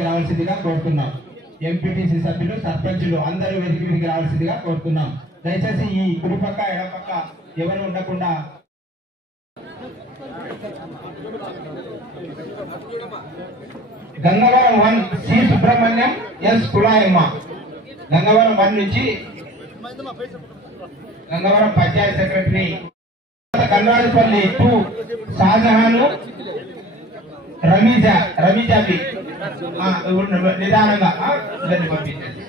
రావాల్సిందిగా కోరుతున్నాం. ఎంపీటీసీ సభ్యులు సర్పంచులు అందరూ వేదికకి రావాల్సిందిగా కోరుతున్నాం. దయచేసి ఈ కుడిపక్క ఎడపక్క ఎవరు ఉండకుండా గంగవరం 1 సి సుబ్రహ్మణ్యం ఎస్ కులాయమ్మ, గంగవరం 1 నుంచి గంగవరం పంచాయత్ సెక్రటరీ, కన్వాడిపల్లి 2 షాజహాను రమీజాబి నిదానంగా పంపించండి.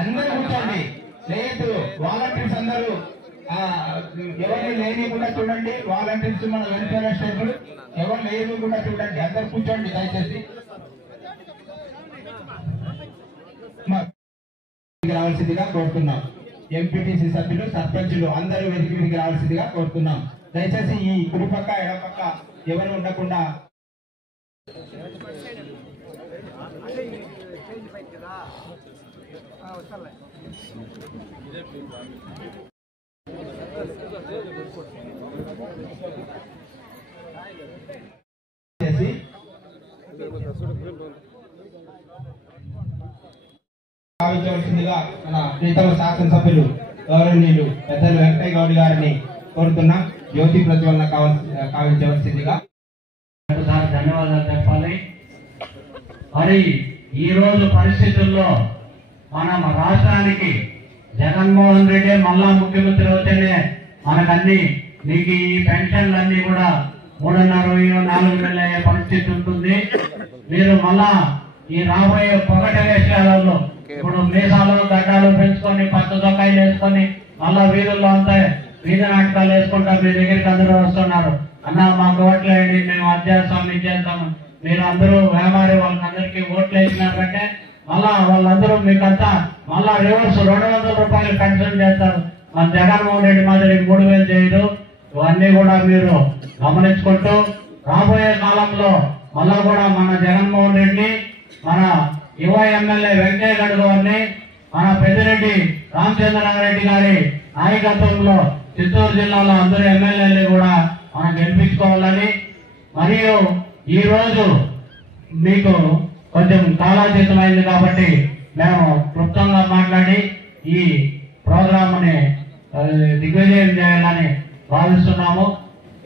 అందరూ కూర్చోండి. లేదు వాలంటీర్స్ అందరూ ఎవరిని లేనికుండా చూడండి. వాలంటీర్స్ మన వెల్ఫేర్ స్టేబుల్ ఎవరు లేనికుండా చూడండి. అందరు కూర్చోండి దయచేసి. రావాల్సిందిగా కోరుతున్నాం. ఎంపీటీసీ సభ్యులు సర్పంచులు అందరూ వేదికకి రావాల్సిందిగా కోరుతున్నాం. దయచేసి ఈ కుడిపక్క ఎడపక్క ఎవరు ఉండకుండా భావించవలసిందిగా మన ప్రీతమ శాసనసభ్యులు గౌరవనీయులు పెద్దలు వెంకయ్య గౌడ్ గారిని కోరుతున్నాం. జ్యోతి ప్రజ్వలన కావించవలసిందిగా ధన్యవాదాలు చెప్పాలి. మరి ఈ రోజు పరిస్థితుల్లో మన రాష్ట్రానికి జగన్మోహన్ రెడ్డి మళ్ళా ముఖ్యమంత్రి అవుతేనే మనకన్నీ మీకు ఈ పెన్షన్లన్నీ కూడా 3.5-4 నెలలు అయ్యే పరిస్థితి ఉంటుంది. మీరు మళ్ళా ఈ రాబోయే పొగట వేషాలలో ఇప్పుడు మీసాలు గడ్డాలు పెంచుకొని పచ్చ దొక్కాయలు వేసుకొని మళ్ళా వీధుల్లో అంతా వీధి నాటకాలు వేసుకుంటా మీ దగ్గరికి అందరూ వస్తున్నారు. అన్న మాకు ఓట్లు వేయండి, మేము అధ్యాసం ఇచ్చేస్తాము. మీరు అందరూ వ్యాపారి వాళ్ళందరికీ ఓట్లు వేసినారంటే మళ్ళా వాళ్ళందరూ మీకంతా మళ్ళా రివర్స్ 200 రూపాయలు పెన్షన్ చేస్తారు. మన జగన్మోహన్ రెడ్డి మాదిరి 3,000 చేయదు. ఇవన్నీ కూడా మీరు గమనించుకుంటూ రాబోయే కాలంలో మళ్ళా కూడా మన జగన్మోహన్ రెడ్డి, మన యువ ఎమ్మెల్యే వెంకయ్య గౌడ్ గారిని, మన పెద్దిరెడ్డి రామచంద్రారెడ్డి గారి నాయకత్వంలో చిత్తూరు జిల్లాలో అందరూ ఎమ్మెల్యేలు కూడా మనం గెలిపించుకోవాలని, మరియు ఈ రోజు మీకు కొంచెం కాలాతీతమైంది కాబట్టి మేము క్లుప్తంగా మాట్లాడి ఈ ప్రోగ్రామ్ని దిగ్విజయం చేయాలని భావిస్తున్నాము.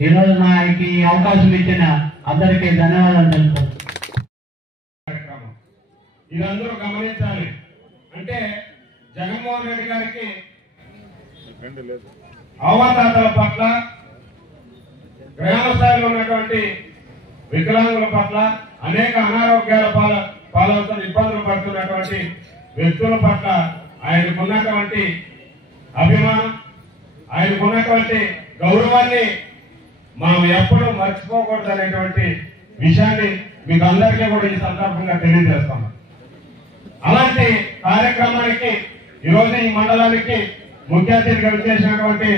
ఈ రోజు నాకు ఈ అవకాశం ఇచ్చిన అందరికీ ధన్యవాదాలు తెలుపుతున్నాను. ఇదందరూ గమనించాలి. అంటే జగన్మోహన్ రెడ్డి గారికి అవతాతల పట్ల, గ్రామ స్థాయిలో ఉన్నటువంటి వికలాంగుల పట్ల, అనేక అనారోగ్యాల పాలవుతున్న ఇబ్బందులు పడుతున్నటువంటి వ్యక్తుల పట్ల ఆయనకున్నటువంటి అభిమానం, ఆయనకున్నటువంటి గౌరవాన్ని మనం ఎప్పుడూ మర్చిపోకూడదు అనేటువంటి విషయాన్ని మీకు అందరికీ కూడా ఈ సందర్భంగా తెలియజేస్తాం. అలాంటి కార్యక్రమానికి ఈరోజు ఈ మండలానికి ముఖ్య అతిథిగా విచ్చేసినటువంటి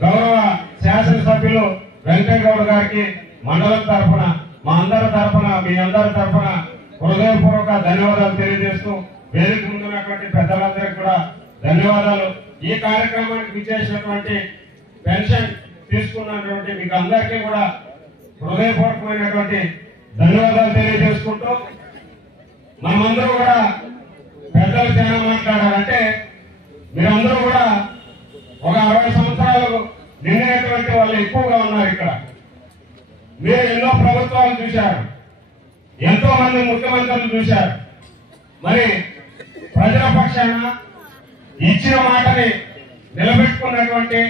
గౌరవ శాసనసభ్యులు వెంకయ్య గౌడ్ గారికి మండలం తరఫున, మా అందరి తరఫున, మీ అందరి తరఫున హృదయపూర్వక ధన్యవాదాలు తెలియజేస్తూ వేదిక ముందున్నటువంటి పెద్దలందరికీ కూడా ధన్యవాదాలు. ఈ కార్యక్రమానికి విచ్చేసినటువంటి పెన్షన్ తీసుకున్నటువంటి మీకు అందరికీ కూడా హృదయపూర్వకమైనటువంటి ధన్యవాదాలు తెలియజేసుకుంటూ, మనమందరూ కూడా పెద్దలు చాలా మాట్లాడాలంటే మీరందరూ కూడా ఒక 60 సంవత్సరాలు నిండినటువంటి వాళ్ళు ఎక్కువగా ఉన్నారు ఇక్కడ. మీరు ఎన్నో ప్రభుత్వాలు చూశారు, ఎంతో మంది ముఖ్యమంత్రులు చూశారు. మరి ప్రజల పక్షాన ఇచ్చిన మాటని నిలబెట్టుకున్నటువంటి,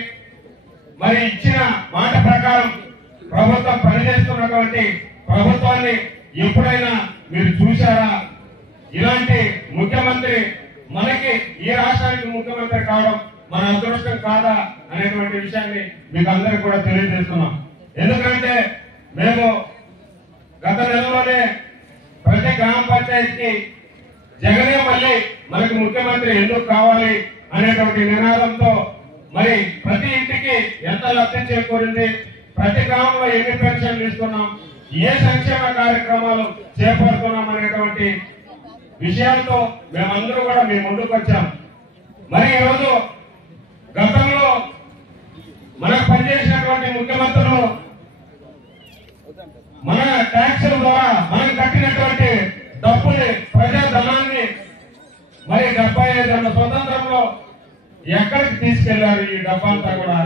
మరి ఇచ్చిన మాట ప్రకారం ప్రభుత్వం పనిచేస్తున్నటువంటి ప్రభుత్వాన్ని ఎప్పుడైనా మీరు చూశారా? ఇలాంటి ముఖ్యమంత్రి మనకి ఈ రాష్ట్రానికి ముఖ్యమంత్రి కావడం మన అదృష్టం కాదా అనేటువంటి విషయాన్ని మీకు అందరికీ కూడా తెలియజేస్తున్నాం. ఎందుకంటే మేము గత నెలలోనే ప్రతి గ్రామ పంచాయతీకి జగనే మళ్ళీ మనకి ముఖ్యమంత్రి ఎందుకు కావాలి అనేటువంటి నినాదంతో మరి ప్రతి ఇంటికి ఎంత లబ్ధి చేకూరింది, ప్రతి గ్రామంలో ఎన్ని పెన్షన్లు ఇస్తున్నాం, ఏ సంక్షేమ కార్యక్రమాలు చేపడుతున్నాం అనేటువంటి విషయాలతో మేమందరూ కూడా మీ ముందుకు వచ్చాం. మరి ఈరోజు గతంలో మరి 75 ఏళ్ల స్వతంత్రంలో ఎక్కడికి తీసుకెళ్లారు ఈ డబ్బంతా కూడా,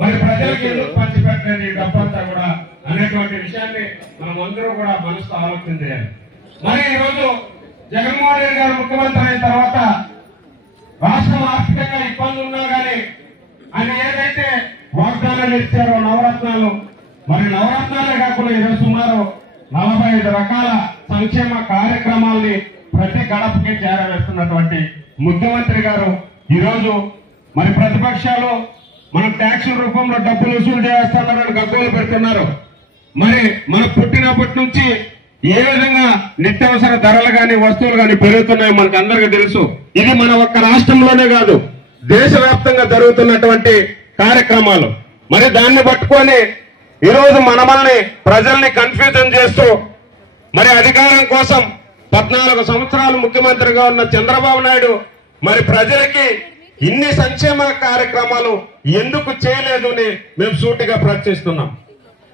మరి ప్రజలకు ఎందుకు పంచిపెట్టలేదు ఈ డబ్బంతా కూడా అనేటువంటి విషయాన్ని మనం అందరూ కూడా మనసుతో ఆలోచన చేయాలి. మరి ఈరోజు జగన్మోహన్ రెడ్డి గారు ముఖ్యమంత్రి అయిన తర్వాత రాష్ట్రం ఆర్థికంగా ఇబ్బందులు ఉన్నా కానీ ఆయన ఏదైతే వాగ్దానాలు ఇచ్చారో నవరత్నాలు, మరి నవరత్నాలే కాకుండా ఈరోజు సుమారు 45 రకాల సంక్షేమ కార్యక్రమాల్ని ప్రతి గడపకి చేరవేస్తున్నటువంటి ముఖ్యమంత్రి గారు ఈరోజు మరి ప్రతిపక్షాలు మన ట్యాక్సుల రూపంలో డబ్బులు వసూలు చేస్తున్నారని గగ్గోలు పెడుతున్నారు. మరి మనం పుట్టినప్పటి నుంచి ఏ విధంగా నిత్యావసర ధరలు గాని వస్తువులు గాని పెరుగుతున్నాయో మనకు అందరికీ తెలుసు. ఇది మన ఒక్క రాష్ట్రంలోనే కాదు, దేశవ్యాప్తంగా జరుగుతున్నటువంటి కార్యక్రమాలు. మరి దాన్ని పట్టుకొని ఈరోజు మనల్ని ప్రజల్ని కన్ఫ్యూజన్ చేస్తూ మరి అధికారం కోసం 14 సంవత్సరాలు ముఖ్యమంత్రిగా ఉన్న చంద్రబాబు నాయుడు మరి ప్రజలకి ఇన్ని సంక్షేమ కార్యక్రమాలు ఎందుకు చేయలేదు అని మేము సూటిగా ప్రశ్నిస్తున్నాం.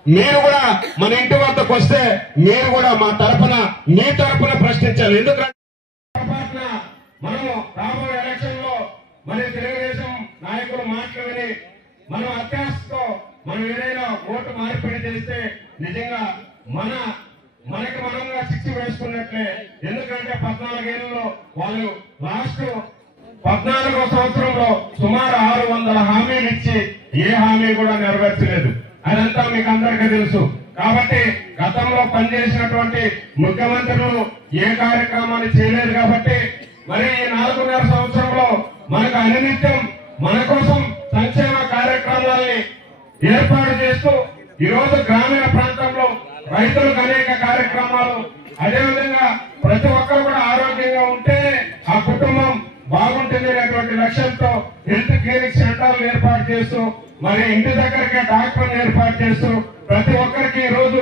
మీరు కూడా మన ఇంటి వద్దకు వస్తే మీరు కూడా మా తరఫున మీ తరఫున ప్రశ్నించాలి. ఎందుకంటే మనము రాబోయే ఎలక్షన్ లో మరి తెలుగుదేశం నాయకులు మాట్లాడని మనం అత్యాశతో మనం ఏదైనా ఓటు మార్పిడి చేస్తే నిజంగా మనకి మనంగా శిక్ష వేసుకున్నట్లే. ఎందుకంటే 14 ఏళ్లలో వాళ్ళు లాస్ట్ 14వ సంవత్సరంలో సుమారు 600 హామీలు ఇచ్చి ఏ హామీ కూడా నెరవేర్చలేదు. అదంతా మీకు అందరికీ తెలుసు. కాబట్టి గతంలో పనిచేసినటువంటి ముఖ్యమంత్రులు ఏ కార్యక్రమాన్ని చేయలేదు. కాబట్టి మరి ఈ 4.5 సంవత్సరంలో మనకు అనినిత్యం మన కోసం సంక్షేమ కార్యక్రమాల్ని ఏర్పాటు చేస్తూ ఈరోజు గ్రామీణ ప్రాంతంలో రైతులకు అనేక కార్యక్రమాలు, అదేవిధంగా ప్రతి ఒక్కరు కూడా ఆరోగ్యంగా ఉంటే ఆ కుటుంబం బాగుంటుంది అనేటువంటి లక్ష్యంతో హెల్త్ క్లినిక్ సెంటర్లు ఏర్పాటు చేస్తూ మరి ఇంటి దగ్గరకే డాక్టర్లు ఏర్పాటు చేస్తూ ప్రతి ఒక్కరికి ఈ రోజు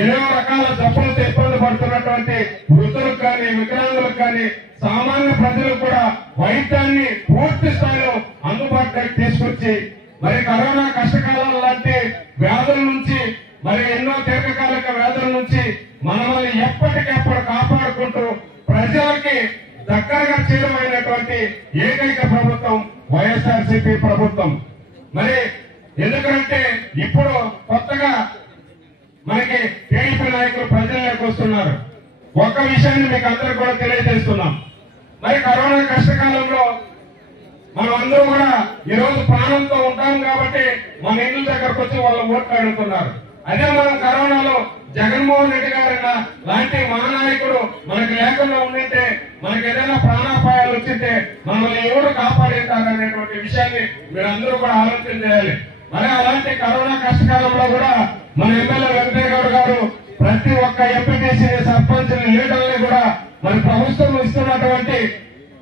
ఎన్నో రకాల జబ్బులతో ఇబ్బంది పడుతున్నటువంటి వృద్ధులకు కానీ వికలాంగులకు కానీ సామాన్య ప్రజలకు కూడా వైద్యాన్ని పూర్తి స్థాయిలో అందుబాటులోకి తీసుకొచ్చి మరి కరోనా కష్టకాలం లాంటి వ్యాధుల నుంచి మరి ఎన్నో దీర్ఘకాలిక వ్యాధుల నుంచి మనల్ని ఎప్పటికెప్పుడు కాపాడుకుంటూ ప్రజలకి దగ్గరగా చేరువైనటువంటి ఏకైక ప్రభుత్వం వైఎస్ఆర్సీపీ ప్రభుత్వం. మరి ఎందుకంటే ఇప్పుడు కొత్తగా మనకి టీడీపీ నాయకులు ప్రజల్లోకి వస్తున్నారు. ఒక్క విషయాన్ని మీకు అందరికీ కూడా తెలియజేస్తున్నాం. మరి కరోనా కష్టకాలంలో మనం అందరూ కూడా ఈ రోజు ప్రాణంతో ఉంటాం కాబట్టి మన ఇళ్ళ దగ్గరకు వచ్చి వాళ్ళు ఓట్లు అడుగుతున్నారు. అదే మనం కరోనాలో జగన్మోహన్ రెడ్డి గారి లాంటి మహానాయకుడు మనకు లేకుండా ఉండింటే, మనకి ఏదైనా ప్రాణాపాయాలు వచ్చింటే మనల్ని ఎవరు కాపాడేస్తారనేటువంటి విషయాన్ని మీరందరూ కూడా ఆలోచన చేయాలి. మరి అలాంటి కరోనా కష్టకాలంలో కూడా మన ఎమ్మెల్యే వెంకయ్య గౌడ్ గారు ప్రతి ఒక్క ఎంపీటీసీ సర్పంచ్ లీడర్ని కూడా మరి ప్రభుత్వం ఇస్తున్నటువంటి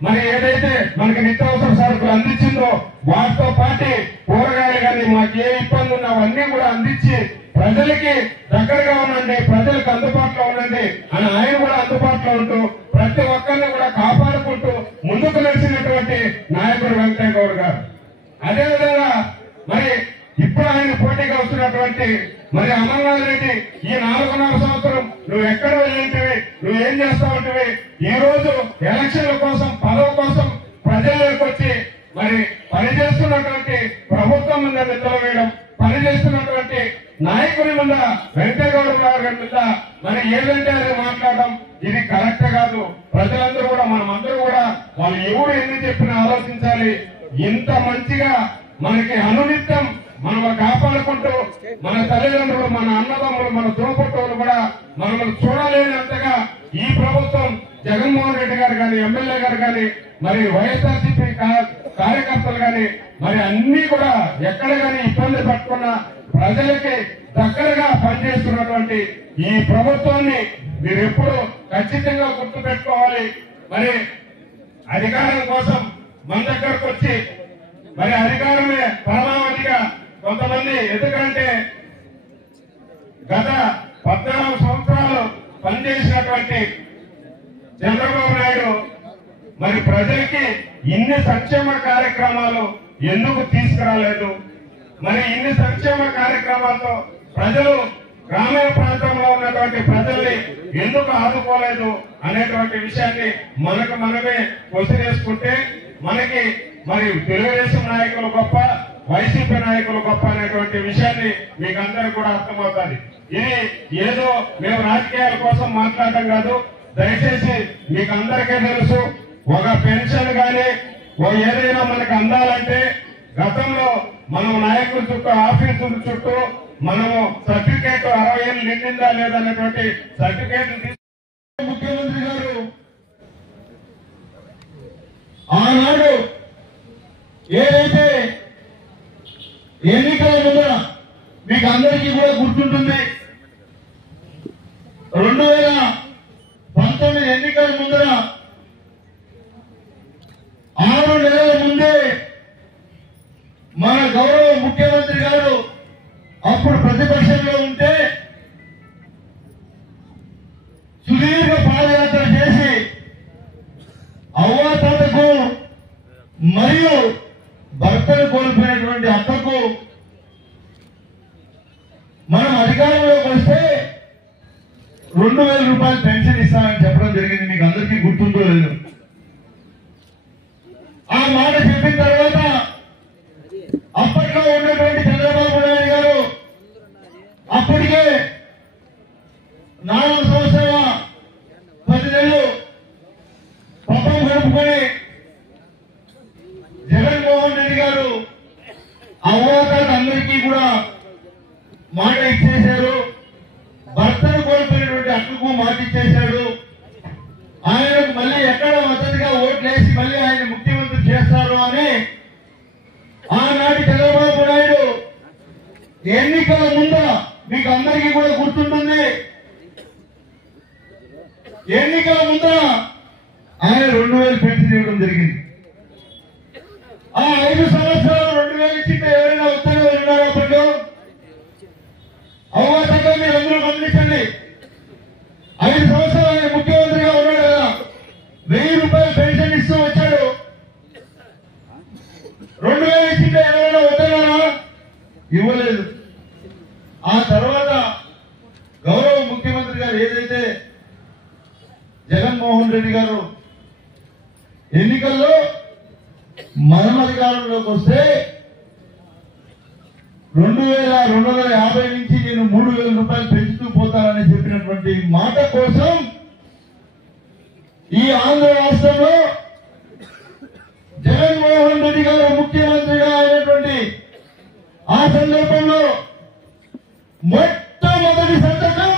మరి ఏదైతే మనకి నిత్యావసర సరుకులు అందించిందో వాటితో పాటు కూరగాయలు కానీ మాకు ఏ ఇబ్బంది ఉన్నా అవన్నీ కూడా అందించి ప్రజలకి దగ్గరగా ఉండండి, ప్రజలకు అందుబాటులో ఉండండి అని ఆయన కూడా అందుబాటులో ఉంటూ ప్రతి ఒక్కరిని కూడా కాపాడుకుంటూ ముందుకు నడిచినటువంటి నాయకుడు వెంకయ్య గౌడ్ గారు. అదేవిధంగా మరి ఇప్పుడు ఆయన పోటీగా వస్తున్నటువంటి మరి అమర్నాథ్ రెడ్డి ఈ 4.5 సంవత్సరం నువ్వు ఎక్కడ వెళ్ళింటివి, నువ్వు ఏం చేస్తావంటివి, ఈ రోజు ఎలక్షన్ల కోసం పదవి కోసం ప్రజల్లోకి వచ్చి మరి పనిచేస్తున్నటువంటి ప్రభుత్వం మీద నిద్ర వేయడం, పనిచేస్తున్నటువంటి నాయకుని మీద వెంకయ్య గౌడ్ గారి మీద మరి ఏదంటే అది మాట్లాడడం ఇది కరెక్ట్ కాదు. ప్రజలందరూ కూడా మనమందరూ కూడా వాళ్ళు ఎవరు ఎన్ని చెప్పినా ఆలోచించాలి. ఇంత మంచిగా మనకి అనునిత్యం మనం కాపాడుకుంటూ మన తల్లిదండ్రులు, మన అన్నదమ్ములు, మన దోపట్టోలు కూడా మనల్ని చూడలేనంతగా ఈ ప్రభుత్వం జగన్మోహన్ రెడ్డి గారు కానీ ఎమ్మెల్యే గారు కానీ మరి వైఎస్ఆర్సీపీ కార్యకర్తలు కానీ మరి అన్ని కూడా ఎక్కడ కానీ ఇబ్బంది పట్టుకున్న ప్రజలకి దగ్గరగా పనిచేస్తున్నటువంటి ఈ ప్రభుత్వాన్ని మీరు ఎప్పుడు ఖచ్చితంగా గుర్తు పెట్టుకోవాలి. మరి అధికారం కోసం మన దగ్గరకు వచ్చి మరి అధికారమే పరమావధిగా కొంతమంది, ఎందుకంటే గత 14 సంవత్సరాలు పనిచేసినటువంటి చంద్రబాబు నాయుడు మరి ప్రజలకి ఇన్ని సంక్షేమ కార్యక్రమాలు ఎందుకు తీసుకురాలేదు, మరి ఇన్ని సంక్షేమ కార్యక్రమాలతో ప్రజలు గ్రామీణ ప్రాంతంలో ఉన్నటువంటి ప్రజల్ని ఎందుకు ఆదుకోలేదు అనేటువంటి విషయాన్ని మనమే క్వశ్చన్ చేసుకుంటే మనకి మరి తెలుగుదేశం నాయకులు గొప్ప, వైసీపీ నాయకులు గొప్ప అనేటువంటి విషయాన్ని మీకు అందరికి కూడా అర్థమవుతుంది. ఇది ఏదో మేము రాజకీయాల కోసం మాట్లాడటం కాదు. దయచేసి మీకు అందరికీ తెలుసు, ఒక పెన్షన్ గాని ఏదైనా మనకు అందాలంటే గతంలో మనం నాయకుల చుట్టూ, ఆఫీసుల చుట్టూ మనము సర్టిఫికేట్ 60 ఏళ్ళు నిండిందా లేదనేటువంటి సర్టిఫికేట్లు ముఖ్యమంత్రి గారు ఆనాడు ఏదైతే ఎన్నికల ముందర మీకు అందరికీ కూడా గుర్తుంటుంది, 2019 ఎన్నికల ముందర 6 నెలల ముందే మన గౌరవ ముఖ్యమంత్రి గారు అప్పుడు ప్రతిపక్షంలో ఉంటే సుదీర్ఘ పాదయాత్ర చేసి అవ్వాతాతకు మరియు భర్తను కోల్పోయినటువంటి అక్కకు మనం అధికారంలోకి వస్తే 2000 రూపాయలు పెన్షన్ ఇస్తామని చెప్పడం జరిగింది. మీకు అందరికీ గుర్తుందో లేదు. ఆ మాట చెప్పిన తర్వాత అప్పట్లో ఉన్నటువంటి చంద్రబాబు నాయుడు గారు అప్పటికే 4 సంవత్సరాల 10 నెలలు పబ్బం గడుపుకొని జగన్మోహన్ రెడ్డి గారు అవ్వాతాత అందరికీ కూడా మాట ఇచ్చేశారు. భర్తను కోల్పోయినటువంటి అక్కకు మాట ఇచ్చేశాడు. ఆయనకు మళ్ళీ ఎక్కడ మద్దతుగా ఓట్లేసి మళ్ళీ ఆయన ముఖ్యమంత్రి చేస్తారు అని ఆనాటి చంద్రబాబు నాయుడు ఎన్నికల ముందర మీకు అందరికీ కూడా గుర్తుంటుంది, ఎన్నికల ముందర ఆయన 2000 పెన్షన్ ఇవ్వడం జరిగింది. ఆ 5 సంవత్సరాలు 2000 ఇచ్చింటే ఎవరైనా ఉత్తర్వులు ఉన్నారా? అప్పుడు అవ్వాతంగా మీరు అందరూ గమనించండి. 5 సంవత్సరాలు ఆయన ముఖ్యమంత్రిగా ఉన్నాడు కదా, 1000 రూపాయలు పెన్షన్ ఇస్తూ వచ్చాడు. 2000 ఇచ్చింటే ఎవరైనా వద్దన్నారా? ఇవ్వలేదు. ఆ తర్వాత గౌరవ ముఖ్యమంత్రి గారు ఏదైతే జగన్మోహన్ రెడ్డి గారు ఎన్నికల్లో మనం అధికారంలోకి వస్తే 2250 నుంచి నేను 3000 రూపాయలు పెంచుతూ పోతానని చెప్పినటువంటి మాట కోసం ఈ ఆంధ్ర రాష్ట్రంలో జగన్మోహన్ రెడ్డి గారు ముఖ్యమంత్రిగా అయినటువంటి ఆ సందర్భంలో మొట్టమొదటి సంతకం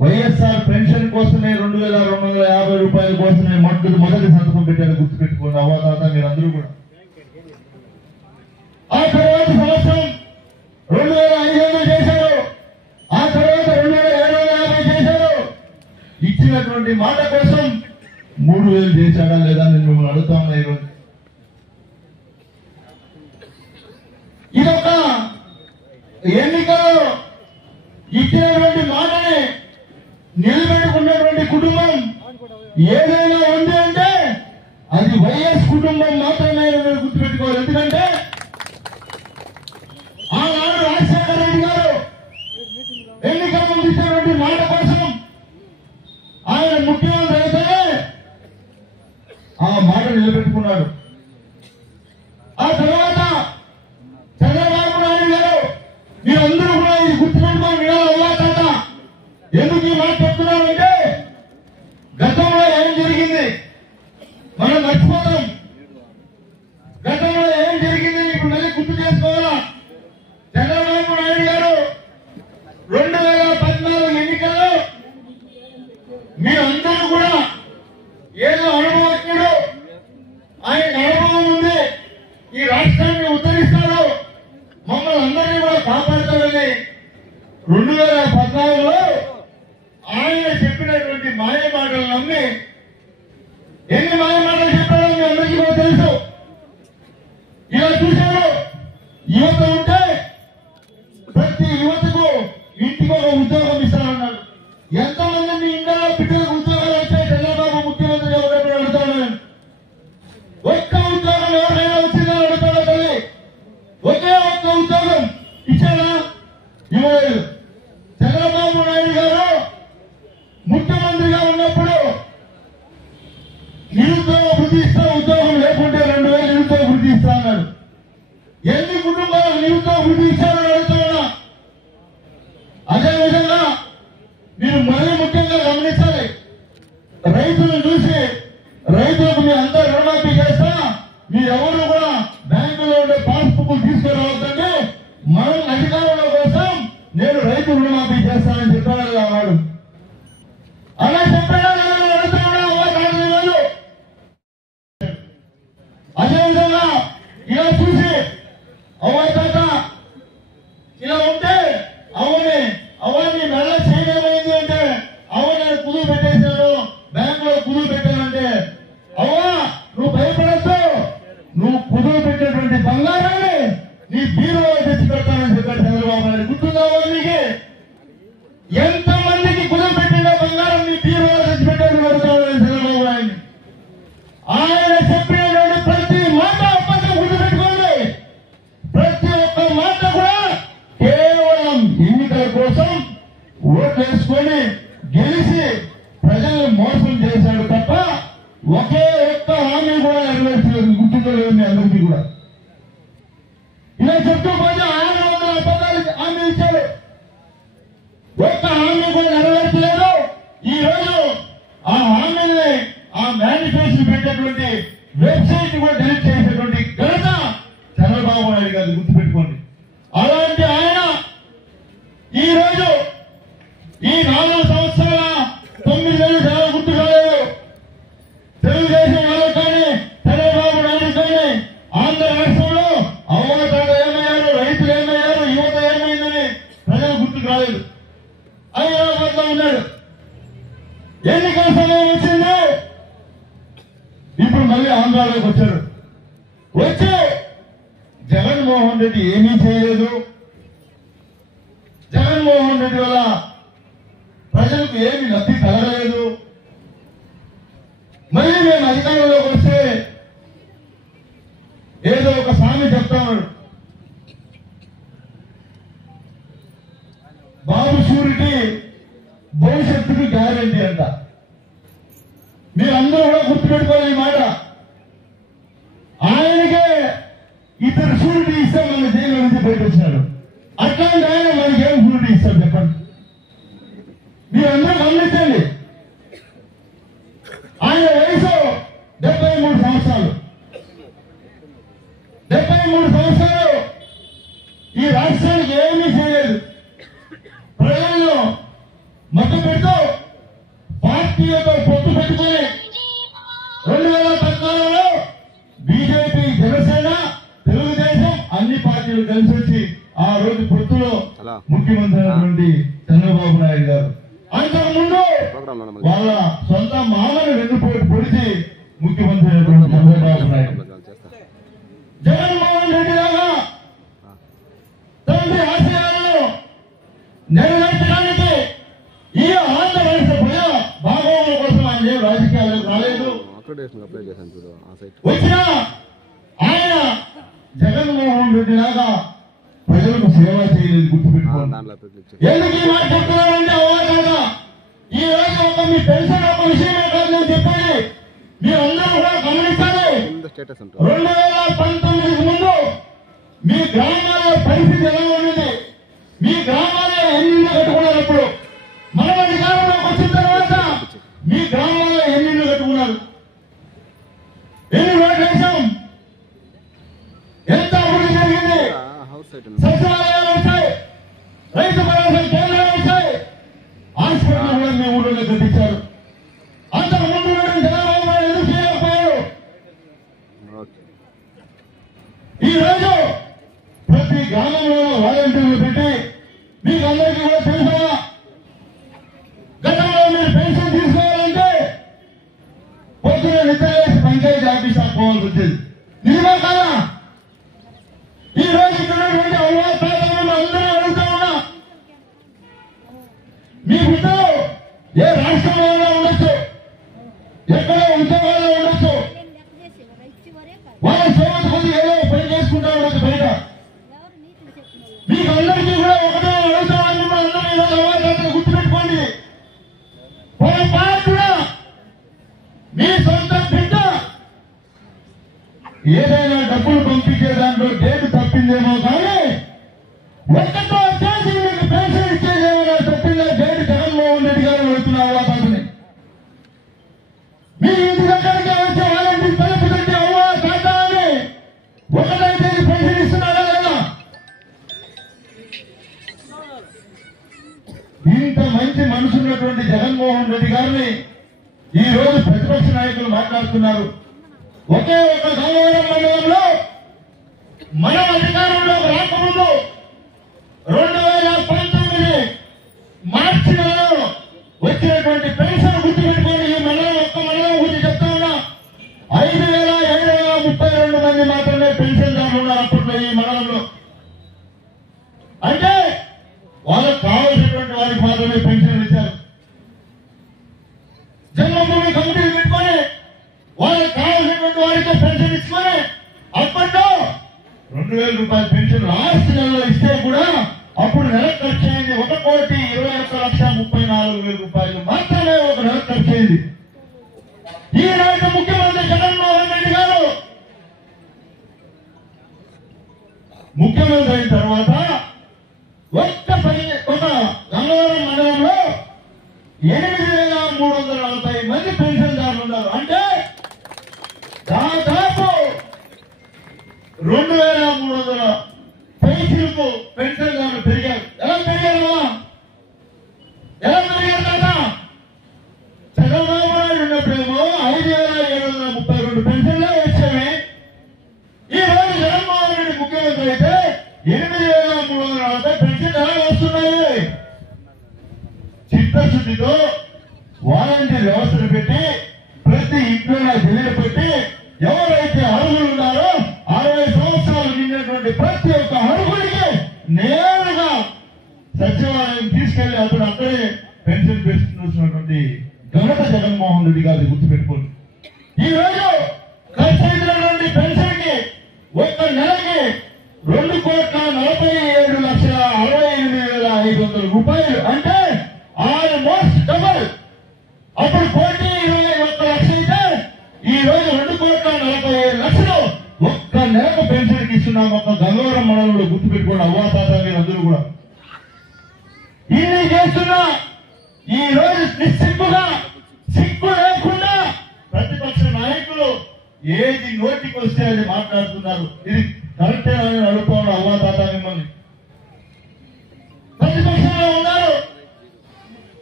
వైఎస్ఆర్ పెన్షన్ కోసమే 2250 రూపాయల కోసమే మొదటి సంతకం పెట్టారు. గుర్తుపెట్టుకోండి అవ్వాతాత మీరందరూ కూడా. ఆ తర్వాత సంవత్సరం 2500 చేశారు. ఆ తర్వాత 2750 చేశారు. ఇచ్చినటువంటి మాట కోసం 3000 చేశాడా లేదా నేను మిమ్మల్ని అడుగుతా ఉన్నా ఈరోజు. ఇదొక ఎన్నికల్లో ఇచ్చినటువంటి మాటని నిలబెట్టుకున్నటువంటి కుటుంబం ఏదైనా ఉంది అంటే అది వైఎస్ కుటుంబం మాత్రమే గుర్తుపెట్టుకోవాలి. ఎందుకంటే ఆనాడు రాజశేఖర రెడ్డి గారు ఎన్నికల ముందు ఇచ్చినటువంటి మాట కోసం ఆయన ముఖ్యమంత్రి అయితే ఆ మాట నిలబెట్టుకున్నాడు. ఆ తర్వాత చంద్రబాబు నాయుడు గారు మీరందరూ కూడా ఇది గుర్తుపెట్టుకోవాలి. అవ్వాతాత ఎందుకు ఈ మాట చెప్తున్నారంటే గతంలో ఏం జరిగింది మనం మర్చిపోతాం. గతంలో ఏం జరిగింది ఇప్పుడు మళ్ళీ గుర్తు చేసుకోవాలా. చంద్రబాబు నాయుడు గారు 2014 ఎన్నికల్లో మీరందరూ కూడా ఏదో అనుభవజ్ఞుడు, ఆయన అనుభవం ఉంది, ఈ రాష్ట్రాన్ని ఉద్ధరిస్తాడు, మమ్మల్ని అందరినీ కూడా కాపాడుతాడని 2014లో ఆయన చెప్పినటువంటి మాయ మాటలు నమ్మి ఎన్ని మాయ మాటలు చెప్పాడో మీ అందరికీ కూడా తెలుసు. ఇలా చూశారు, యువత ఉంటే ప్రతి యువతకు ఇంటికి ఒక ఉద్యోగం ఇస్తానన్నాడు. ఎంతమంది మీ ఇంట్లో బిడ్డలకు ఉద్యోగాలు వచ్చాయి చంద్రబాబు ముఖ్యమంత్రిగా ఉన్నప్పుడు అడుగుతాను నేను. ఒక్క నిరుద్యోగ వృద్ధి ఇస్తా, ఉద్యోగం లేకుంటే 2000 నిరుద్యోగ వృద్ధి ఇస్తా అన్నారు. ఎన్ని కుటుంబాలకు నిరుద్యోగ వృద్ధి ఇచ్చారని అడుగుతున్నా. అదేవిధంగా మీరు మరీ ముఖ్యంగా గమనించాలి, రైతులను చూసి రైతులకు మీ అందరూ రుణమాఫీ చేస్తా, మీరెవరు కూడా బ్యాంకులో ఉండే పాస్బుక్లు తీసుకురావద్దంటే మనం అధికారంలో కోసం నేను రైతు రుణమాఫీ చేస్తానని చెప్పాడు వాడు. అలా చెప్పాడు. అదేవిధంగా ఇలా చూసి అవ్వతాత ఇలా ఉంటే అవన్నీ మెల్ల చేయలేమైంది అంటే నేను కుదురు పెట్టేశాను, బ్యాంకులో కుదురు పెట్టానంటే అవ్వా నువ్వు భయపడద్దు, నువ్వు కుదురు పెట్టేటువంటి బంగారాన్ని నీ బీరువాలో తెచ్చి పెడతానని చెప్పాడు చంద్రబాబు నాయుడు. గుర్తుందా మీకు? ఎంతమందికి కుదురు పెట్టిన బంగారం నీ బీరువాలో తెచ్చి పెట్టాడు పెడతాడు చంద్రబాబు నాయుడు. ఆయన చెప్పినటువంటి ప్రతి మాట అబద్ధం గుర్తుపెట్టుకోండి. ప్రతి ఒక్క మాట కూడా కేవలం ఎన్నికల కోసం ఓట్లేసుకొని గెలిచి ప్రజలను మోసం చేశాడు తప్ప ఒకే ఒక్క హామీ కూడా నెరవేర్చలేదు. గుర్తుండలేదు మీ అందరికీ కూడా. ఇలా చెప్తూ పోతే 600 అబద్ధాలు హామీ ఇచ్చాడు, ఒక్క హామీ కూడా నెరవేర్చలేదు. ఈ రోజు ఆ హామీని ఆ మేనిఫెస్టో పెట్టేటువంటి వెబ్సైట్ కూడా డిలీట్ చేసేటువంటి ఘనత చంద్రబాబు నాయుడు గారు. గుర్తుపెట్టుకోండి. అలాంటి ఆయన ఈ రోజు ఈ 4 సంవత్సరాల 9 నెలలు చాలా గుర్తు కాలేదు. తెలుగుదేశం వాళ్ళకు కానీ చంద్రబాబు నాయుడు కానీ ఆంధ్ర రాష్ట్రంలో అవ్వతాత ఏమయ్యారు, రైతులు ఏమయ్యారు, యువత ఏమైందని ప్రజలు గుర్తు కాలేదు. హైదరాబాద్ లో ఉన్నాడు. ఎన్నికల సమయం వచ్చింది. ఇప్పుడు మళ్ళీ ఆంధ్రాలోకి వచ్చారు. వచ్చి జగన్మోహన్ రెడ్డి ఏమీ చేయలేదు. జగన్మోహన్ రెడ్డి వల్ల ప్రజలకు ఏమి లబ్ధి కలగలేదు. మళ్ళీ మేము అధికారంలోకి వస్తే ఏదో ఒక సామి చెప్తాను, బాబు షూరిటీ భవిష్యత్తుకు గ్యారంటీ అంట. మీరందరూ కూడా గుర్తుపెట్టుకోవాలి ఈ మాట. ఆయనకే ఇతరు షూరిటీ ఇస్తే మన జైలు నుంచి బయట వచ్చినాడు. అట్లాంటి ఆయన మనకేం షూరిటీ ఇస్తారు చెప్పండి? మీరందరూ గమనించండి. ఆయన వయసు 73 సంవత్సరాలు. 73 సంవత్సరాలు ఈ రాష్ట్రానికి ఏమీ చేయలేదు. ప్రజలను మధ్య పెడుతూ పార్టీలతో పొత్తు పెట్టుకుని 2014లో బీజేపీ, జనసేన, తెలుగుదేశం అన్ని పార్టీలు కలిసి వచ్చి ఆ రోజు పొత్తులో ముఖ్యమంత్రి అయినటువంటి చంద్రబాబు నాయుడు గారు. అంతకుముందు వాళ్ళ సొంత మామని వెన్నుపోటు పొడిచి ముఖ్యమంత్రి అయినటువంటి చంద్రబాబు నాయుడు. జగన్మోహన్ రెడ్డి లాగా తండ్రి ఆశయాలను నెరవేర్చడానికి ఈ ఆంధ్ర రాష్ట్ర ప్రజల భాగోగుల కోసం ఆయన ఏ రాజకీయాలకు రాలేదు. వచ్చినా ఆయన జగన్మోహన్ రెడ్డి లాగా ప్రజలకు సేవ చేయలేదు. గుర్తుపెట్టుకోండి. ఎందుకు ఈ మాట చెప్తున్నారంటే అవ్వదా ఈ రోజు ఒక మీ పెన్షన్ ఒక విషయమే కాదు నేను చెప్పేది. మీరందరూ కూడా గమనించాలి. 2019 ముందు మీ గ్రామాల పరిస్థితి ఎలా ఉన్నది? మీ గ్రామాల్లో ఎన్ని ఇళ్ళు కట్టుకున్నారు? అప్పుడు మనం అధికారంలోకి వచ్చిన తర్వాత మీ గ్రామాల్లో ఎన్ని ఇళ్ళు కట్టుకున్నారు? ఎన్ని రోడ్లు వేసాం? ఎంత అభివృద్ధి జరిగింది? సచివాలయాలు వచ్చాయి, రైతు భరోసా కేంద్రాలు వచ్చాయి, హాస్పిటల్ కూడా మీ ఊళ్ళో కట్టించారు. అంతకు ముందు చంద్రబాబు నాయుడు ఎందుకు చేయకపోయారు? ఈ రోజు ప్రతి గ్రామంలో వాలంటీర్లు పెట్టి మీకు అందరికీ కూడా తెలుసా, గతంలో మీరు పెన్షన్ తీసుకోవాలంటే పొద్దున నిద్రలేసి పంచాయతీ ఆఫీస్ పోవాల్సి వచ్చేది. నిజమే కదా? ఈ రోజు ఇచ్చినటువంటి అవ్వాతాతలను అందరూ అడుగుతా ఉన్నా, మీ బిడ్డలు ఏ రాష్ట్రంలో ఉండొచ్చు, ఎక్కడో ఉద్యోగాల్లో ఉండొచ్చు, వాళ్ళ సేవకు కొద్ది ఏదో పని చేసుకుంటా ఉండొచ్చు బయట. మీకు అందరికీ కూడా ఒకటే అడుగుతామని అందరూ ఈరోజు అవ్వాతాతలు గుర్తుపెట్టుకోండి. పొరపాటున మీ సొంత బిడ్డ ఏదైనా డబ్బులు పంపించే దాంట్లో డేట్ తప్పిందేమో కానీ ఒక్కతో వచ్చేసి మీకు పెన్షన్ ఇచ్చేదేమో తప్పిందా డేట్ జగన్మోహన్ రెడ్డి గారు వెళ్తున్నారు వాతాన్ని మీ ఇంటి దగ్గరికి వచ్చే వాళ్ళంటి తలుపు తట్టి అవ్వా తాత అని ఒకటైతే పెన్షన్ ఇస్తున్నారా లేదా? ఇంత మంచి మనసు ఉన్నటువంటి జగన్మోహన్ రెడ్డి గారిని ఈ రోజు ప్రతిపక్ష నాయకులు మాట్లాడుతున్నారు. ఒకే ఒక గంగవరం మండలంలో మనం అధికారంలో రాకముందు 2019 మార్చి నెలలో వచ్చినటువంటి పెన్షన్ గుర్తుపెట్టుకొని ఈ మండలం ఒక్క మండలం గురించి చెప్తా ఉన్నా 5,732 మంది మాత్రమే పెన్షన్దారులు ఉన్నారు అప్పట్లో ఈ మండలంలో. అంటే వాళ్ళకు కావలసినటువంటి వారికి మాత్రమే పెన్షన్ ఇచ్చారు. జన్మభూమి కమిటీలు పెట్టుకొని వాళ్ళకి కావాల్సినటువంటి వారికి పెన్షన్ ఇచ్చుకొని అప్పట్లో 2,000 రూపాయల పెన్షన్ లాస్ట్ నెలలో ఇస్తే కూడా అప్పుడు నెలకు ఖర్చు అయింది 1,21,34,000 రూపాయలు మాత్రమే ఒక నెలకు ఖర్చు అయింది. ఈనాటి ముఖ్యమంత్రి జగన్మోహన్ రెడ్డి గారు ముఖ్యమంత్రి అయిన తర్వాత ఒక గంగవరం మండలంలో 8,340 మంది పెన్షన్దారులు ఉన్నారు. అంటే దాదాపు 2,300 పెన్షన్లకు పెన్షన్దారులు పెరిగారు. ఎలా పెరిగారు? ఎలా పెరిగారు కదా? చంద్రబాబు నాయుడు ఉన్నప్పుడేమో 5,732 పెన్షన్లే వచ్చేవి. ఈ రోజు జగన్మోహన్ రెడ్డి ముఖ్యమంత్రి అయితే 8,340 పెన్షన్ ఎలా వస్తున్నాయి? చిత్తశుద్ధితో వాలంటీర్ వ్యవస్థను పెట్టి ప్రతి ఇంట్లో బిల్లులు పెట్టి ఎవరైతే అర్హులు ఉన్నారో 60 సంవత్సరాలు నిండినటువంటి ప్రతి ఒక్క అర్హుడికి నేరుగా సచివాలయం తీసుకెళ్లి అతను అక్కడే పెన్షన్ పెంచుతున్నటువంటి ఘనత జగన్మోహన్ రెడ్డి గారి గుర్తుపెట్టుకోండి. ఈ రోజు ఖర్చు అయినటువంటి పెన్షన్ కి ఒక్క నెలకి 2,47,68,500 రూపాయలు. అంటే ఆల్మోస్ట్ డబల్. అప్పుడు 1,21,00,000 అయితే ఈ రోజు 2,47,00,000 ఒక్క నెలకు పెన్షన్ కి ఇస్తున్నాం. ఒక్క గంగవరం మండలంలో గుర్తుపెట్టుకోండి అవ్వా తాత మీరు అందరూ కూడా. ఇన్ని చేస్తున్నా ఈ రోజు నిస్సిగ్గుగా సిగ్గు లేకుండా ప్రతిపక్ష నాయకులు ఏది నోటికి వస్తే అది మాట్లాడుతున్నారు. ఇది కరెక్టే అని అడుగుతాను అవ్వా తాత మిమ్మల్ని. ప్రతిపక్షంలో ఉన్నారు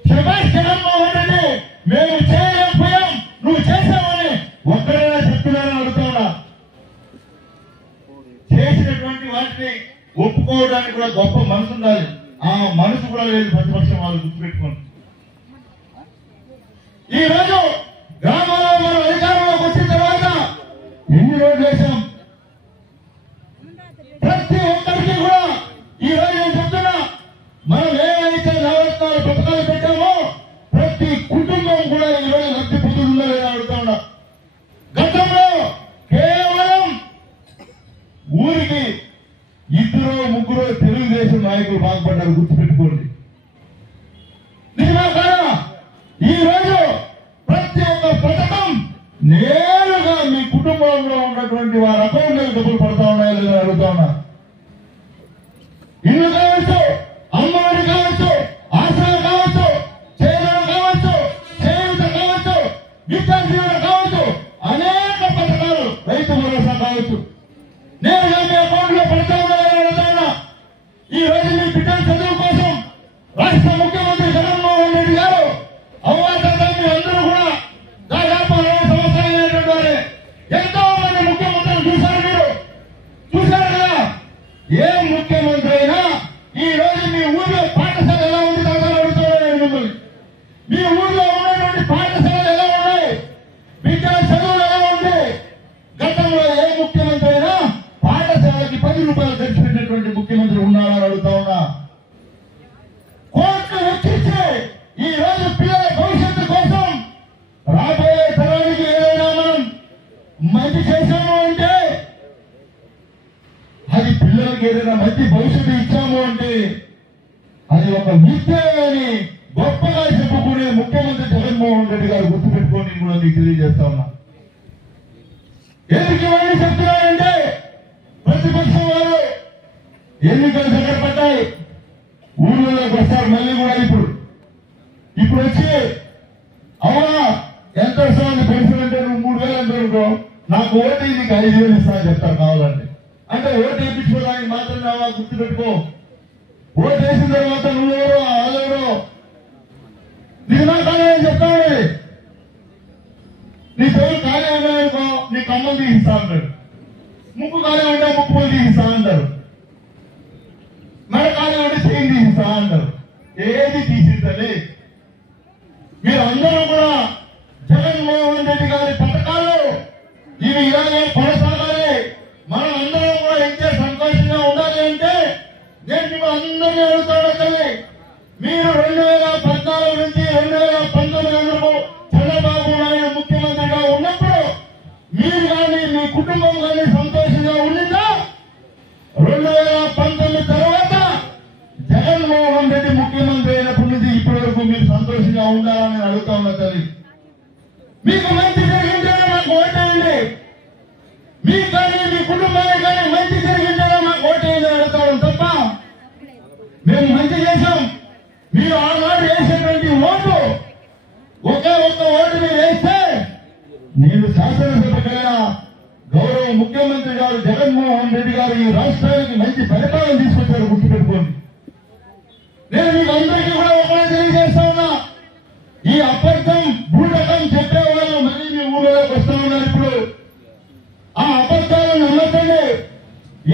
శభాష్ జగన్మోహన్ రెడ్డి మేము చేయలేకపోయాం నువ్వు చేశావని ఒక్కడైనా చెప్తున్నారని అడుగుతున్నా. చేసినటువంటి వాటిని ఒప్పుకోవడానికి కూడా గొప్ప మనసు ఉండాలి. ఆ మనసు కూడా లేదు ప్రతిపక్షం వాళ్ళు గుర్తుపెట్టుకోండి. ఈ రోజు గ్రామాల్లో మనం అధికారంలోకి వచ్చిన తర్వాత ఎన్ని రోడ్లు వేశాం? ప్రతి ఒక్కరికి కూడా ఈ రోజు నేను చెప్తున్నా మనం ఏవైతే నవరత్నాలు పథకాలు పెట్టామో ప్రతి కుటుంబం కూడా ఈ రోజు లబ్ధి పొందుతుందో లేదా అడుగుతా ఉన్నా. గతంలో కేవలం ఊరికి 2-3 తెలుగుదేశం నాయకులు బాగుపడ్డారు గుర్తుపెట్టుకోండి. నిజమా కాదా? ఈ రోజు ప్రతి ఒక్క పథకం నేరుగా మీ కుటుంబంలో ఉన్నటువంటి వారి అకౌంట్లో డబ్బులు పడతా ఉన్నాయో లేదా అడుగుతా ఉన్నా. ఇల్లు కావచ్చు, అమ్మఒడి కావచ్చు, ఆసరా కావచ్చు, చేయూత కావచ్చు, చేయూత కావచ్చు, విద్యార్థులు కావచ్చు, అనేక పథకాలు, రైతు భరోసా కావచ్చు నేరుగా మీ అకౌంట్ లో పడతా ఉన్నాయో. ఈ రోజు మీ బిడ్డల చదువు కోసం రాష్ట్ర ముఖ్యమంత్రి జగన్మోహన్ రెడ్డి గారు అవ్వాతాత మీ అందరూ కూడా దాదాపు 60 సంవత్సరాలైనటువంటి వారే ఎంతో మంది ముఖ్యమంత్రులు చూశారు. మీరు చూశారు కదా? ఏ ముఖ్యమంత్రి అయినా ఈ రోజు మీ ఊర్లో పాఠశాల ఎలా ఉంది కదా అడుగుతున్నాను మిమ్మల్ని. మీ ఊర్లో ఉన్నటువంటి పాఠశాలలు ఎలా ఉన్నాయి? విద్యా చదువులు ఎలా ఉంది? గతంలో ఏ ముఖ్యమంత్రి అయినా పాఠశాలకి 10 రూపాయలు ఖర్చు పెట్టినటువంటి ముఖ్యమంత్రి ఉన్నారా అడుగుతా ఉన్నా. కోట్లు వెచ్చించి ఈ రోజు పిల్లల భవిష్యత్తు కోసం రాబోయే తరానికి ఏదైనా మనం మంచి చేశాము అంటే అది పిల్లలకి ఏదైనా మంచి భవిష్యత్తు ఇచ్చాము అంటే అది ఒక విద్య అని గొప్పగా చెప్పుకునే ముఖ్యమంత్రి జగన్మోహన్ రెడ్డి గారు గుర్తుపెట్టుకొని కూడా మీకు తెలియజేస్తా ఉన్నా. ఎందుకు ఇవన్నీ చెప్తున్నారంటే ప్రతిపక్షం వారు ఎన్నికలు దగ్గర పడ్డాయి, ఊళ్ళలోకి వస్తారు మళ్ళీ కూడా ఇప్పుడు వచ్చి అవునా ఎంత వస్తుంది పెన్షన్ అంటే నువ్వు 3,000 ఎంత అనుకో, నాకు ఓటు నీకు 5,000 ఇస్తాను చెప్తారు కావాలంటే. అంటే ఓటు వేయించుకోవడానికి మాత్రం రావా, గుర్తుపెట్టుకో. ఓటు వేసిన తర్వాత నువ్వెవరో వాళ్ళెవరో నీకు నా ఖాళీ చెప్తాను. నీ చెవులు ఖాళీ ఉన్నాయనుకో నీ కమ్మలు తీసిస్తా అంటారు, ముక్కు ఖాళీ ఉంటే ముక్కు తీసిస్తా అంటారు, మెడ ఖాళీ ఉంటే చేయి తీసిస్తా అంటారు. ఏది తీసిద్దని మీరు అందరూ కూడా జగన్మోహన్ రెడ్డి గారి పథకాలు ఇవి ఇలాగే కొనసాగాలి, మనం అందరం కూడా ఇంతే సంతోషంగా ఉండాలి అంటే నేను మిమ్మల్ని అందరినీ అడుగుతాను తల్లి. మీరు 2014 నుంచి 2019 వరకు చంద్రబాబు నాయుడు ముఖ్యమంత్రిగా ఉన్నప్పుడు మీరు కానీ మీ కుటుంబం కానీ సంతోషంగా ఉండిందా? 2019 తర్వాత జగన్మోహన్ రెడ్డి ముఖ్యమంత్రి అయినప్పటి నుంచి ఇప్పటి వరకు మీరు సంతోషంగా ఉండాలని అడుగుతా ఉన్నా తల్లి. మీకు మంచి జరిగిందేనా మాకు ఓటేయండి, మీకు కానీ మీ కుటుంబానికి కానీ మంచి జరిగిందేనా మాకు ఓటేయండి అడుగుతాం తప్ప మేము మంచి చేశాం. మీరు ఆనాడు వేసేటువంటి ఓటు ఒకే ఒక్క ఓటు మీరు వేస్తే నేను శాసనసభకైనా గౌరవ ముఖ్యమంత్రి గారు జగన్మోహన్ రెడ్డి గారు ఈ రాష్ట్రానికి మంచి పరిపాలన తీసుకొచ్చారు, గుర్తుపెట్టుకోండి. నేను మీకు అందరికీ కూడా ఒకటే తెలియజేస్తా ఉన్నా, ఈ అబద్ధం బూటకం చెప్పేవాళ్ళు మళ్ళీ మీ ఊళ్ళోకి వస్తూ ఉన్నారు. ఇప్పుడు ఆ అబద్ధాలను నమ్మకండి.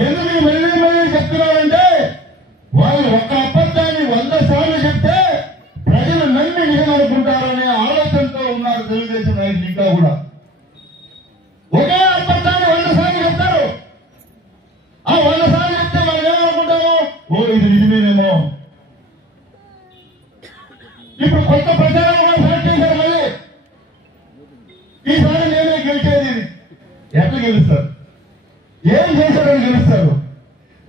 ఎందుకు మళ్ళీ మళ్ళీ చెప్తున్నారంటే వాళ్ళు ఒక్క అబద్ధాన్ని 100 సార్లు చెప్తే ప్రజలు నమ్మి నిజమనుకుంటారనే ఆలోచనతో ఉన్నారు తెలుగుదేశం నాయకులు. ఇంకా కూడా ఒకే అబద్ధాన్ని 100 సార్లు చెప్తారు. ఆ 100 సార్లు చెప్తే మనం ఏమనుకుంటాము, ఓ ఇది నిజమేనేమో. ఇప్పుడు కొత్త ప్రచారం కూడా స్టార్ట్ చేశారు. మళ్ళీ ఈసారి నేనే గెలిచేది. ఎట్లా గెలుస్తారు? ఏం చేశారని గెలుస్తారు?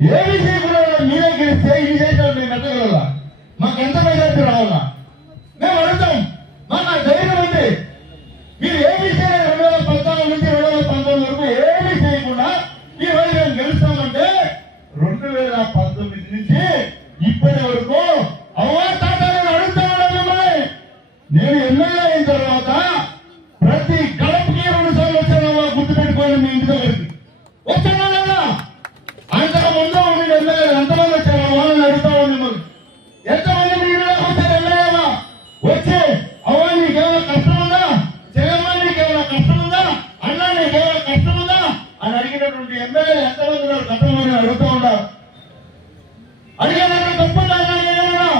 ఏమి చేయకుండా మీరే గెలిస్తే ఇది చేశారు మేము ఎట్టగల మాకు ఎంత మెజార్టీ రావాలా మేము అడుగుతాం. మాకు ఆ ధైర్యం ఉంది. మీరు ఏమి చేయలేదు 2014 నుంచి 2019 వరకు ఏమీ చేయకుండా ఈ రోజు మేము గెలుస్తామంటే 2019 నుంచి ఇప్పటి వరకు అవాతాలను అడుగుతామని మిమ్మల్ని. నేను ఎమ్మెల్యే అయిన తర్వాత ప్రతి గడపకి 2 సార్లు వచ్చాను. గుర్తుపెట్టుకోండి, మీ ఇంటి దగ్గరికి వచ్చానా లేదా? అంతకు ముందు మీరు ఎమ్మెల్యే ఎంతమంది వచ్చారు వాళ్ళని అడుగుతామో మిమ్మల్ని. ఎంతమంది మీ ఇంట్లోకి వచ్చారు ఎమ్మెల్యేగా వచ్చి అవ్వ నీకేమైనా కష్టం ఉందా, జగన్మా నీకేమైనా కష్టం ఉందా, అన్నా నీకేమైనా కష్టం ఉందా అని అడిగినటువంటి ఎమ్మెల్యేలు ఎంతమంది ఉన్నారు? కష్టమని అడుగుతూ ఉన్నారు. అడిగేదాన్ని తప్పుందా? ఏమన్నా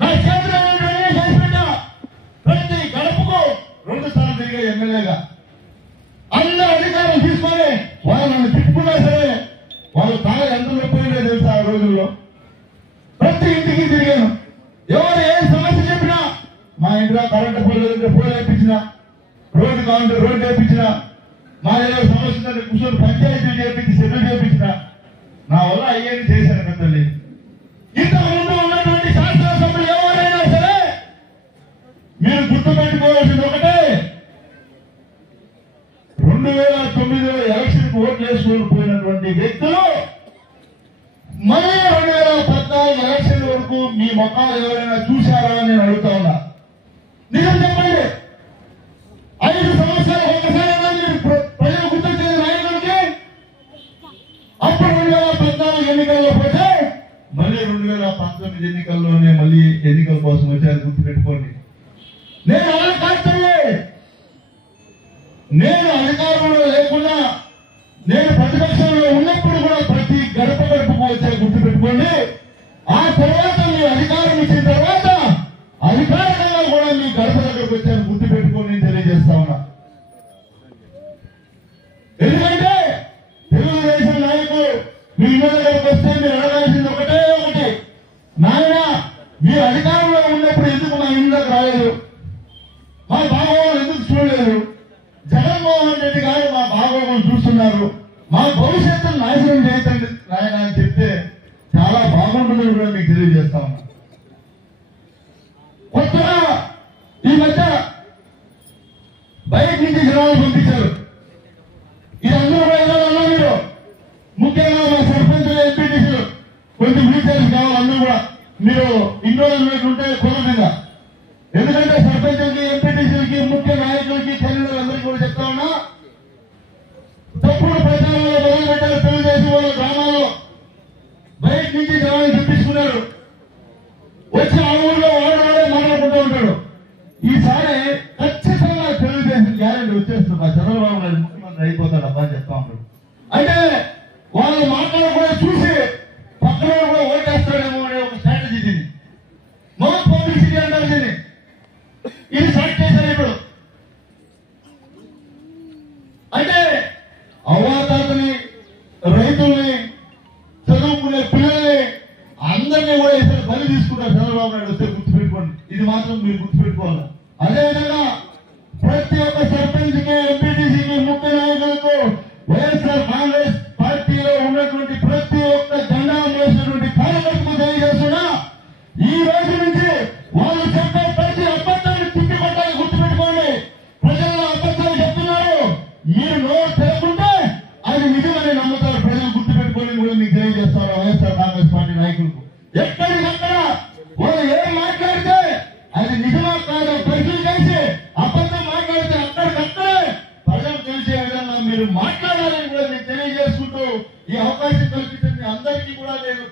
నా చేతిలో చేసి పెట్టా. ప్రతి గడపకు 2 సార్లు తిరిగే ఎమ్మెల్యేగా అందరూ అధికారం తీసుకొని వాళ్ళు నన్ను తిట్టుకున్నా సరే వాళ్ళు తాను ఎంత నొప్పిలో తెలుసా ఆ రోజుల్లో. ప్రతి ఇంటికి తిరిగాను. ఎవరు ఏ సమస్య చెప్పినా మా ఇంట్లో కరెంటు పోలేదంటే పోలు వేయించిన, రోడ్డు కావాలంటే రోడ్డు వేయించిన, మా ఏదో సమస్య ఉందంటే కూర్చొని పంచాయతీలు చేపించి సెటిల్ చేపించిన. నా వల్ల అయ్యేది చేశాను పెద్దల్ని. ఇంతకుముందు ఉన్నటువంటి శాసనసభ్యులు ఎవరైనా సరే మీరు గుర్తుపెట్టుకోవాల్సింది ఒకటే, 2009 ఎలక్షన్ ఓట్లు వేసుకొని పోయినటువంటి వ్యక్తులు మళ్ళీ 2014 ఎలక్షన్ వరకు మీ మొక్కలు ఎవరైనా చూశారా అని నేను అడుగుతా ఉన్నా. నిజం చెప్పండి. 5 సంవత్సరాలు ఒకసారి ప్రజలు గుర్తొచ్చేది నాయకుడికి. అప్పుడు 2014 ఎన్నికల్లో పోతే మళ్ళీ 2019 ఎన్నికల్లోనే మళ్ళీ ఎన్నికల కోసం వచ్చారు, గుర్తుపెట్టుకోండి. నేను అలా కాస్తలే, నేను అధికారంలో లేకుండా నేను ప్రతిపక్షంలో ఉన్నప్పుడు కూడా ప్రతి గడప గడపకు వచ్చే గుర్తుపెట్టుకోండి. ఆ తర్వాత మీ అధికారం ఇచ్చిన తర్వాత అధికారికంగా కూడా మీ గడప దగ్గరకు వచ్చాను, గుర్తుపెట్టుకోండి తెలియజేస్తా ఉన్నా. ఎందుకంటే తెలుగుదేశం నాయకులు మీ ఇళ్ళ దగ్గరకు వస్తే మీరు అడగాల్సింది ఒకటే ఒకటి, నాయన మీ అధికారంలో ఉన్నప్పుడు ఎందుకు మా ఇళ్ళ దగ్గర రాలేదు, మా బాగోగులు ఎందుకు చూడలేదు, జగన్మోహన్ రెడ్డి గారు మా బాగోగులు చూస్తున్నారు, మా భవిష్యత్తును నాశనం చేయతండి నాయన అని చెప్తే చాలా బాగుంటుందని కూడా మీకు తెలియజేస్తా ఉన్నా. కొత్తగా ఈ మధ్య బయట నుంచి జనాలు పంపించారు. మీరు ఇన్వాల్వ్మెంట్ ఉంటే కుదరదుగా. ఎందుకంటే సర్పంచులకి, ఎంపీటీసీలకి, ముఖ్య నాయకులకి, కన్వీనర్లందరికీ కూడా చెప్తా ఉన్నా, తప్పుడు ప్రచారంలో మొదలుపెట్టారు. తెలుగుదేశం వాళ్ళ గ్రామాల్లో బయట నుంచి జనాన్ని తెప్పించుకున్నారు. వచ్చి ఆ ఊళ్ళో వాడే మాట్లాడుకుంటూ ఉంటాడు. ఈసారి ఖచ్చితంగా తెలుగుదేశం గ్యారెంటీ వచ్చేస్తుంది. చంద్రబాబు నాయుడు ముఖ్యమంత్రి అయిపోతాడు అబ్బా అని చెప్తా ఉంటాడు. అంటే వాళ్ళు మాటలు కూడా చూసి పక్కన కూడా ఓటేస్తాడేమో అనే ఒక స్ట్రాటజీ దీన్ని. మౌత్ పబ్లిసిటీ అంటారు దీన్ని. ఇది స్టార్ట్ చేశారు ఇప్పుడు. అంటే అవ్వాతాతని, రైతుల్ని, చదువుకునే పిల్లల్ని అందరినీ కూడా ఇద్దరు బలి తీసుకుంటారు చంద్రబాబు నాయుడు వస్తే. గుర్తుపెట్టుకోండి, ఇది మాత్రం మీరు గుర్తుపెట్టుకోవాలి. అదేవిధంగా ప్రతి ఒక్క సర్పంచ్కి, ఎంపీటీసీకి, ముఖ్య నాయకులకు, వైఎస్ఆర్ కాంగ్రెస్ పార్టీలో ఉన్నటువంటి ప్రతి ఒక్క జెండా మోసినటువంటి కార్యకర్తకు తెలియజేస్తున్నా, ఈ రోజు నుంచి వాళ్ళు చెప్పే ప్రతి అబద్ధాన్ని తిప్పికొట్టాలి. గుర్తుపెట్టుకోండి, ప్రజల్లో అబద్ధాలు చెప్తున్నారు, మీరు నోరు తెరకుంటే అది నిజమని నమ్ముతారు ప్రజలు. గుర్తుపెట్టుకోండి కూడా మీకు తెలియజేస్తారు వైఎస్ఆర్ కాంగ్రెస్ పార్టీ నాయకులకు. ఎక్కడికక్కడ వాళ్ళు ఏం మాట్లాడితే అది నిజమా కాదో పరిశీలన చేసి అబద్ధం మాట్లాడితే అక్కడికక్కడే ప్రజలు తెలిసే విధంగా మీరు మాట్లాడాలని కూడా మీకు తెలియజేసుకుంటూ ఈ అవకాశం కల్పించిన అందరికీ కూడా నేను